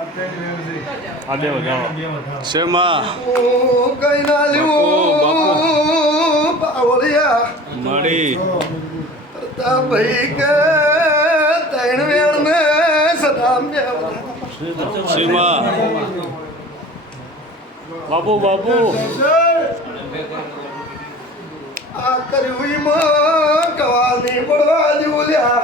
આ બે વધાવો. શેમાં? મળી પ્રતાપભાઈ કે તૈણ વેણ ને સદામ શેમાં? બાપુ બાપુ. આ કર્યું કવાની પડવા જેવું લ્યા.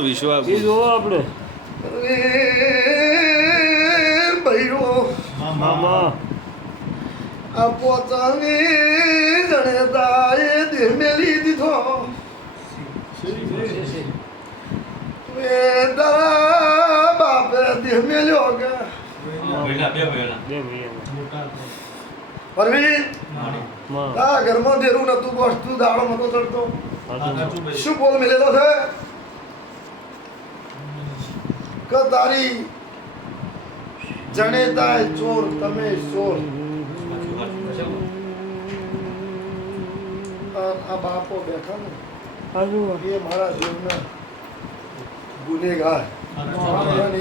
તારો વિશ્વાસ એ જોવો આપણે ભાઈઓ મામા આ પોતાની જણેતા એ દેહ મેલી દીધો તારા બાપે દેહ મેલ્યો કે. પરવીન ઘરમાં દેરું નતું બસતું દાડો નતો ચડતો. શું બોલ મેલેલો છે? કે તારી જણેતા ચોર તમે ચોર. આ બાપો બેઠા ને એ મારા જીવના ગુનેગાર.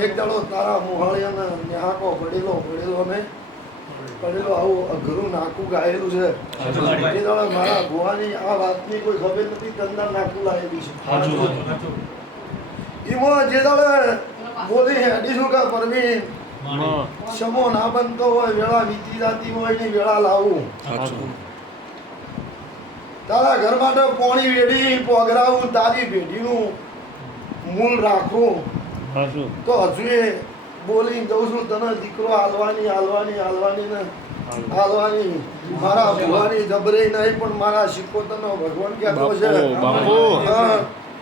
એક દાડો તારા મોહાળિયાના ન્યાકો પડેલો પડેલો ને પડેલો આવું અઘરું નાકું ગાયેલું છે. એ દાડો મારા ભુવાની આ વાતની કોઈ ખબર નથી તંદર નાકું લાયેલું છે. એમાં જે દાડે બોલી હેડી શું કે પરમીન સમો ના બનતો હોય વેળા વીતી જાતી હોય ને વેળા લાવું. તારા ઘર માટે પોણી વેડી પોગરાવું તારી પેઢીનું મૂળ રાખું. તો હજુ એ બોલી જઉં છું તને દીકરો હાલવાની હાલવાની હાલવાની ને હાલવાની. મારા ભગવાની જબરે નહીં પણ મારા શિકોતરનો ભગવાન ક્યાં છે?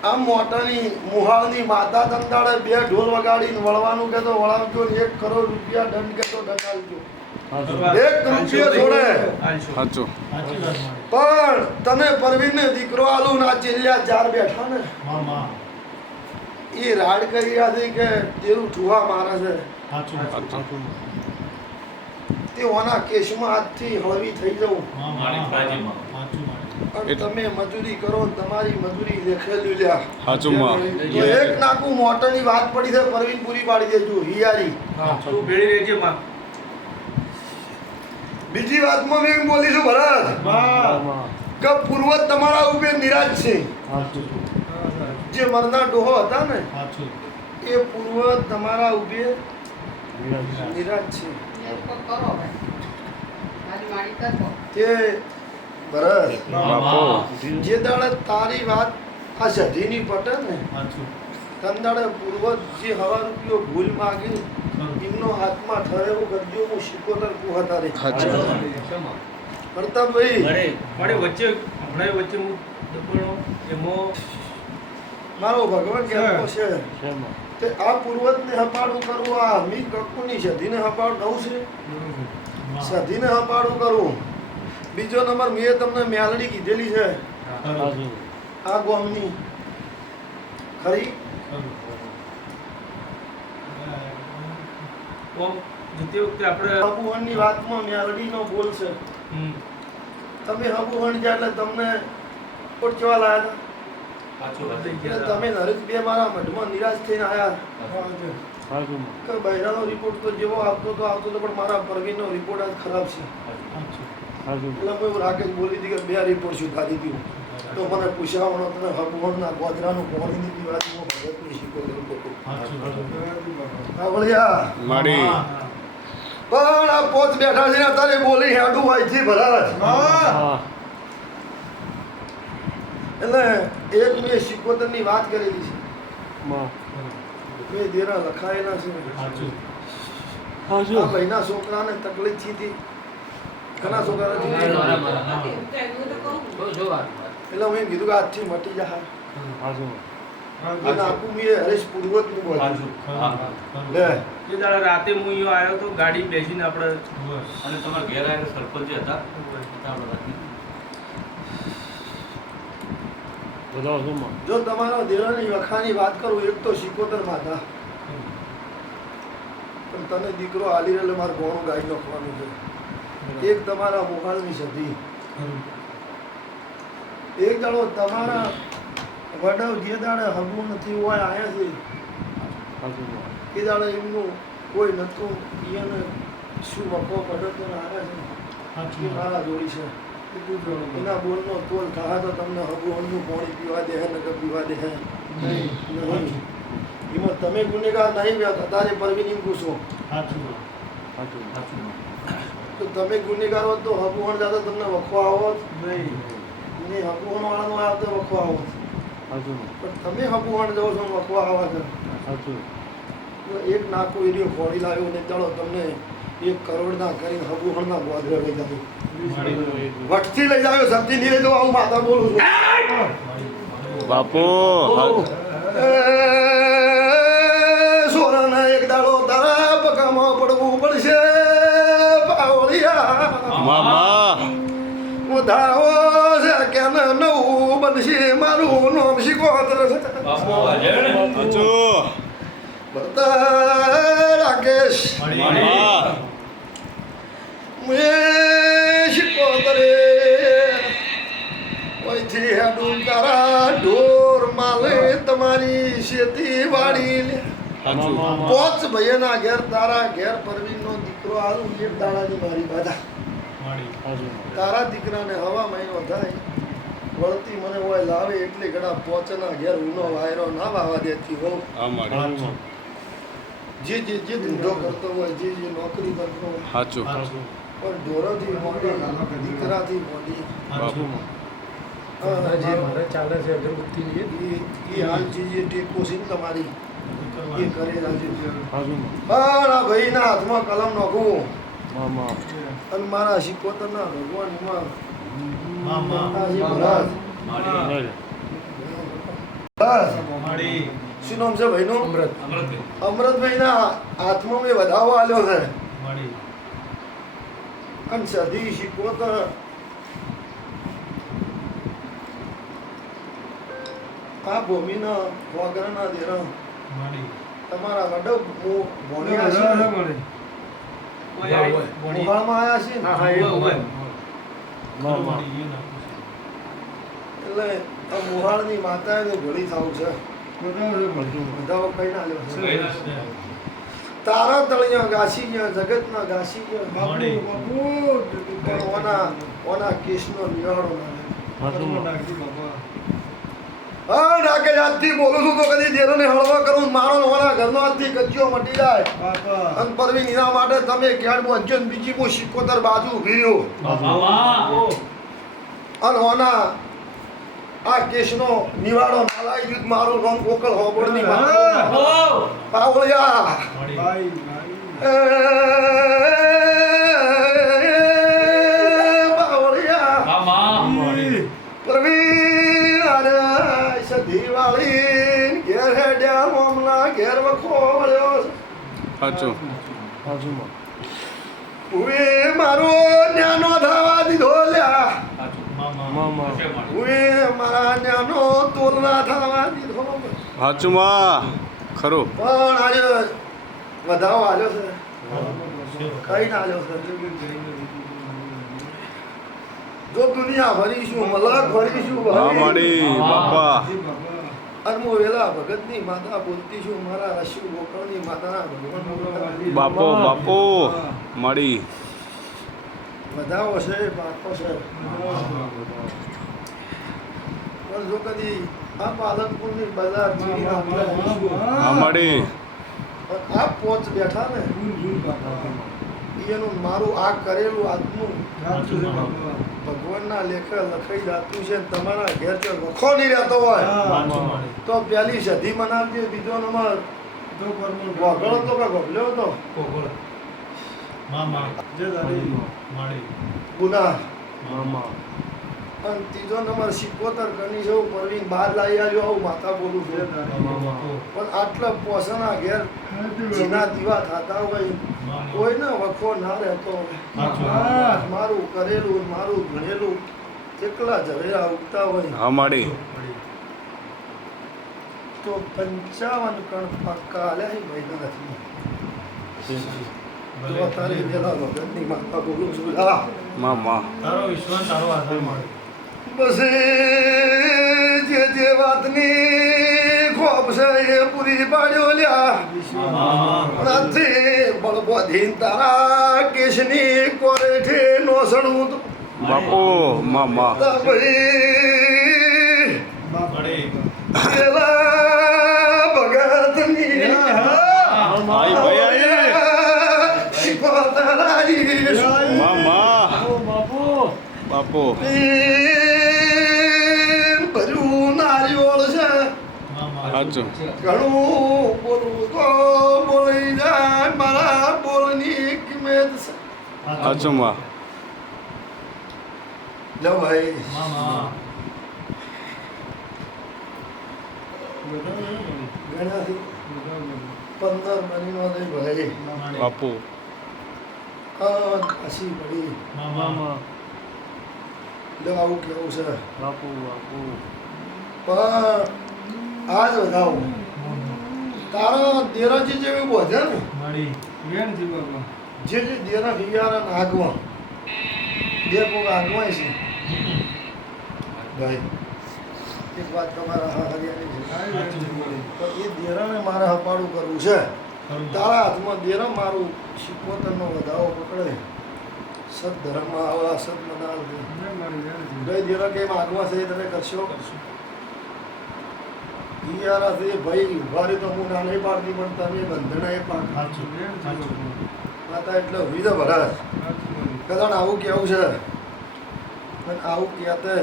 આમ મોટાની મુહાળની માતા તંતાડે બે ઢોલ વગાડીને વળવાનું કહેતો વળાવજો ને એક કરોડ રૂપિયા દંડ કહેતો દંડાવજો એક રૂપિયો છોડે. પણ તને પરવીન દીકરો આલું ના ચેલિયા ચાર બેઠા ને? એ રાડ કરી હતી છે કે તેરું ઠુવા મારે છે? તે ઓના કેસમાં આજથી હળવી થઈ જવું. તમે મજૂરી કરો તમારી મજૂરી લેખેલી લ્યા હાચુમાં. તો એક નાકું મોટરની વાત પડી છે પરવીન પૂરી પાડી દેજો હિયારી. બીજી વાતમાં મેં એમ બોલીશું ભરત. કે પૂર્વ તમારા ઉપર નિરાજ છે. જે મરના ડોહો હતા ને એ પૂર્વ તમારા ઉપર નિરાજ. છે. તે ભરત બાપુ જે દાડે તારી વાત આ સધીની પટે ને તંદાડે પૂર્વ જે હવા રૂપિયો ભૂલ માગી એમનો હાથમાં ઠરે કરજો હું શિકોતર કુહતા રે પ્રતાપભાઈ. મારે વચ્ચે હમણાં વચ્ચે હું દબાણો એમાં. મારો ભગવાન કહેતો છે? તે આ પૂર્વજને હપાડું કરવું આ મી કક્કુની સધીને હપાડું નવું છે? સધીને હપાડું કરવું બીજો નંબર મેં તમને મ્યાલડી કીધેલી છે. આ ગોમની. ખરી? જતી વખતે આપણે હબુહણની વાતમાં મેલડીનો બોલ છે. તમે હબુહણ જ્યાં એટલે તમને લાયા હતા ગયા એટલે તમે નરેશ બે મારા મઢમાં નિરાશ થઈને આવ્યા કે બૈરાનો રિપોર્ટ તો જેવો આવતો તો આવતો તો પણ મારા પરવીનનો રિપોર્ટ આજ ખરાબ છે. એટલે મેં રાકેશ બોલી હતી કે બે રિપોર્ટ સુધારી દીધું તો મને પૂછાવાનો તને હબુહણના ગોધરાનું કોણીની દિવાળીમાં ભગતની શીખો હા પણ આ પોત બેઠા છે ને તારે બોલી હેડું હોય છે ભરાજ એટલે એક મેં શિકોતરની વાત કરેલી છે. માં દેરા લખાયેલા છે. આ છોકરાને તકલીફથી હતી ઘણા છોકરા એટલે હું એમ કીધું કે આજથી મટી જાય રાતે હું અહીંયા આવ્યો તો ગાડી બેસીને આપણે અને તમારા ઘેર આવેલા સરપંચ હતા? જો તમારા દેરાની વખાની વાત કરું એક તો શિકોતર માતા પણ તને દીકરો આલી રહેલો મારે ગોણું ગાઈ નાખવાનું છે. એક તમારા મોહાલની સધી એક દાડો તમારા વડવ જે દાડે હગું નથી હોય આયા છે. એ દાડે એમનું કોઈ નતું એને શું વકો પડે તો આવ્યા છે. મારા જોડી છે. એના બોલનો તોલ થાય તો તમને હગું અન્નું પાણી પીવા દે હે નગર પીવા દે. હે નહીં એમાં તમે ગુનેગાર નહીં વ્યા તારે પરવીની પૂછો. સાચું સાચું હાજુમાં તો તમે ગુનેગાર હોત તો હગું જાતે તમને વખવા આવો ને નહીં. હણ વાળાનો આવે તો વખવા આવો પણ તમે હગું જાઓ છો વખવા આવા છો. એક નાકો એરિયો ફોડી લાવ્યો ને ચાલો તમને એક કરોડના કરીને હગું ગોધરે લઈ જાવ વટથી લઈ જાવ સબ્જી નહીં લઈ જાવ આવું માતા બોલું છું. બાપુ મામા. વધાવો છે કે નવું બનશે મારું નામ શીખોતર રાકેશ. મેં શીખોતરે ઓયથી હેડું તારા ઢોર માલે તમારી શેતી વાડી લે. પોચ ભયના ઘેર તારા ઘેર પરવીનનો દીકરો આલું એક દાડાની મારી બાધા. તારા દીકરાને હવા મહિનો થાય વળતી મને હોય લાવે એટલે ઘણા પોચના ઘેર ઉનો વાયરો ના વાવા દેતી હો. માડી. જે જે જે ધંધો કરતો હોય જે જે નોકરી કરતો હોય. સાચું પણ ઢોરોથી મોટી દીકરાથી હા, જે મારે ચાલે છે અગરબત્તી એ? હાલ જે જે ટેકો છે ને તમારી એ કરી હાજુમાં પણ આ ભાઈના હાથમાં કલમ નાખું. મામા અને મારા ભગવાન લે બસ માડી શું નામ છે ભાઈનું? અમૃત. અમૃતભાઈ અમૃતભાઈના હાથમાં મેં વધાવો આલ્યો છે. માડી અને સધી શિકોતર આ ભૂમિના વગરના દેરા માડી તમારા વડો છે. ને? મોહાળમાં આયા છે ને? મામા એટલે આ મોહાળની માતાએ તો ઘોડી થાવું છે. હાજુમાં કઈ ના ના. તારા તળિયા ઘાસી ગયા જગતના ઘાસી ગયા ઓના ઓના કેસનો નિવાડો ના હા ડાકે જાતથી બોલું છું તો કદી દેરોને હળવા કરું મારો મારા ઘરનો આજથી કચ્ચીઓ મટી જાય. અને પરવીન એના માટે તમે ક્યાંય અજ્જન બીજી બહુ સિકોતર બાજુ ઊભી રહ્યો અને ઓના આ કેસનો નિવાડો નાલાઈ યુદ્ધ મારું રંગ ગોકળ હોબળની પાવળિયા હાચુ. હાજુમાં ઉએ મારો ન્યાનો થવા દીધો લ્યા. મામા. ઉવે મારા ન્યાનો તોલના થવા દીધો. હાચુમાં. ખરું. પણ આજે વધાવો આવ્યો છે. કઈ ના આવ્યો છે. જો દુનિયા ભરીશું મલક ભરીશું આ ભરી. બાપા. અને ભગતની માતા બોલતી છું મારા અશ્રુ ગોકળની માતાના બાપો બાપો મળી. વધાવો છે પાકો છે. પણ જો કદી આ પાલનપુરની બજાર ચીડીના આ પોચ બેઠા ને. એનું મારું આ કરેલું આત્મું. ભગવાનના લેખે લખાઈ જાતું છે તમારા ઘેર જો લખો નહીં રહેતો હોય તો પેલી સધી મનાવજે બીજો નંબર વગડો તો કે ગભલ્યો તો ગુના. મામા અને ત્રીજો નંબર સિકોતર કની છે પરવીન બહાર લાવી આવ્યો આવું માતા બોલું છે. પણ આટલા પોસણા ઘેર જેના દીવા થતા હોય કોઈને વખો ના રહેતો. મારું કરેલું મારું ભણેલું એકલા ઝવેરા ઉગતા હોય. તો પંચાવન કણ પક્કા આલ્યા ભાઈ નથી તો તારી પેલા ભગતની માતા બોલું છું. તારો વિશ્વાસ તારો આધાર મળે. બસ જે જે વાતની ખોપ છે એ પૂરી પાડ્યો લ્યા. નથી બળબોધીન તારા કેશની કોરેઠે નોસણું તો. બાપો મામા. ભાઈ ભગતની આઈ ભાઈ આઈ. શીખવતા માં માં બાપુ. બાપુ. સાચું ઘણું બોલવું તો બોલી જાય મારા બોલની કિંમત સાચું માં લો ભાઈ. પંદર મહિનો થઈ ભાઈ. બાપુ. આ પડી. મામા મામા. લો આવું કેવું છે? બાપુ બાપુ. પણ આજ વધાવો. તારો દેરાજી જેવી બોધે ને જી જે જે દેરા હિયારા નાગવા. બે કોક આગવાય છે. ભાઈ એક વાત તમારા હા હરિયાની છે. પણ એ દેરાને મારે હપાડું કરવું છે. તારા હાથમાં દેરા મારું શિકોતરનો વધાવો પકડે. સદ ધર્મમાં આવા સદ ભાઈ દેરા કેમ આગવા છે તમે કરશો. હિયારાથી ભાઈ ઊભા તો હું ના નહીં પાડતી પણ તમે બંધણા એ સાચું માતા એટલે વિધ ભરાશ કદાચ આવું કેવું છે. પણ આવું કહેતે.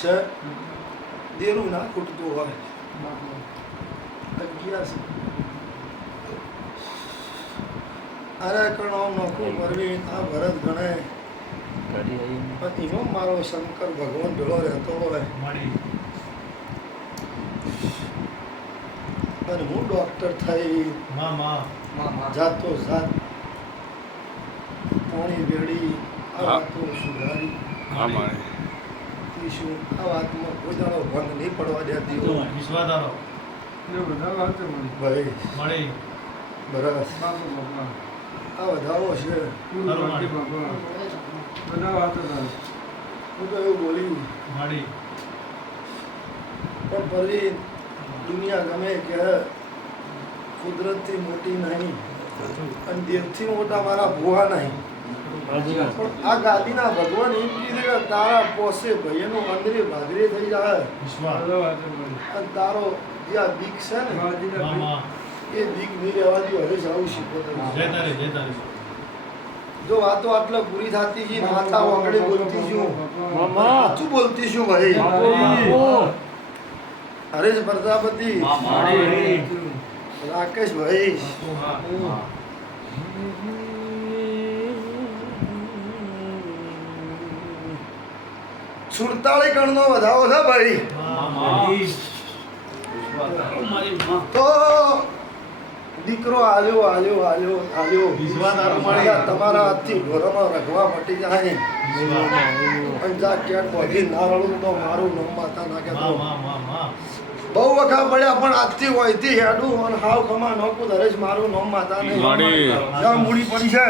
છે દેરું ના ખૂટતું હોય. અગિયાર છે અરે કણો નોખું કરવી આ ભરત ગણે. પણ એમાં મારો શંકર ભગવાન ભેળો રહેતો હોય અને હું ડોક્ટર થઈ મામા જાતો જાત પાણી વેડી આ વાતો સુધારી આ વાતમાં કોઈ દાડો ભંગ નહીં પડવા દેતી ભાઈ. મળી. બરસ આ વધારો છે. હું તો એવું બોલી મળી પણ ભલી દુનિયા ગમે કે કુદરતથી મોટી નહીં. અને દેવથી મોટા મારા ભુવા નહીં. પણ આ ગાદીના ભગવાન એમ કીધું કે તારા પોસે ભાઈનું અંદરે ભાગરે થઈ જાય. અને તારો જે આ દીક છે ને એ દીક નહીં રહેવા હવે આવું શીખો જય તારી. જો વાતો આટલે પૂરી થતી છે માતા વાંગડે બોલતી છું. મામા. સાચું બોલતી છું ભાઈ. અરે હરેશ પ્રજાપતિ. રાકેશ ભાઈ. સુડતાળી ગણનો વધાવો છે ભાઈ. તો દીકરો આલ્યો આલ્યો આલ્યો આલ્યો. વિશ્વાસ તમારા- હાથથી ઘોરામાં રખવા મટી જાય પણ જા ક્યાંક વધી નારળું તો મારું નામ માતા નાખે તો. બહુ વખત પડ્યા પણ આજથી હોયથી હેડું અને હાવ કમા નોકું દરેશ મારું નોમ માતા નહીં જ્યાં મૂડી પડી છે.